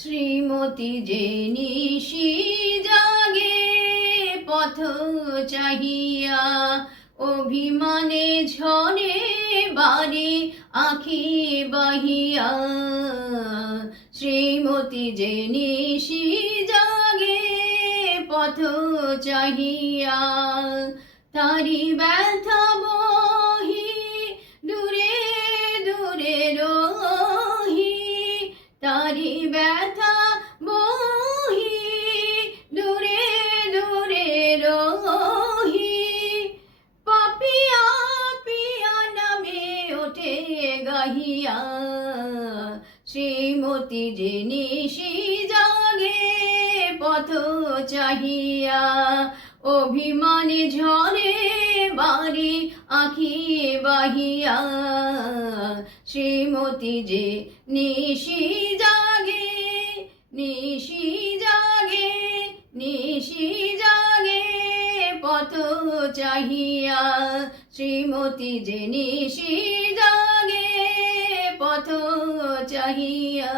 শ্রীমতী যে নিশি জাগে পথ চাহিয়া, অভিমানে ঝরে বাড়ি আখি বাহিয়া। শ্রীমতী যে নিশি জাগে পথ চাহিয়া, তারি ব্যথা বহি দূরে দূরে রহি, তারি ব্যথা বহি দূরে দূরে রহি। পাপিয়া পিয়া নামে ওঠে গাহিয়া, শ্রীমতী যে নিশি জাগে পথ চাহিয়া, অভিমানে ঝরে বাড়ি আখি বাহিয়া। শ্রীমতী যে নিশি জাগে, নিশি জাগে, নিশি জাগে পথ চাহিয়া, শ্রীমতী যে নিশি জাগে পথ চাহিয়া।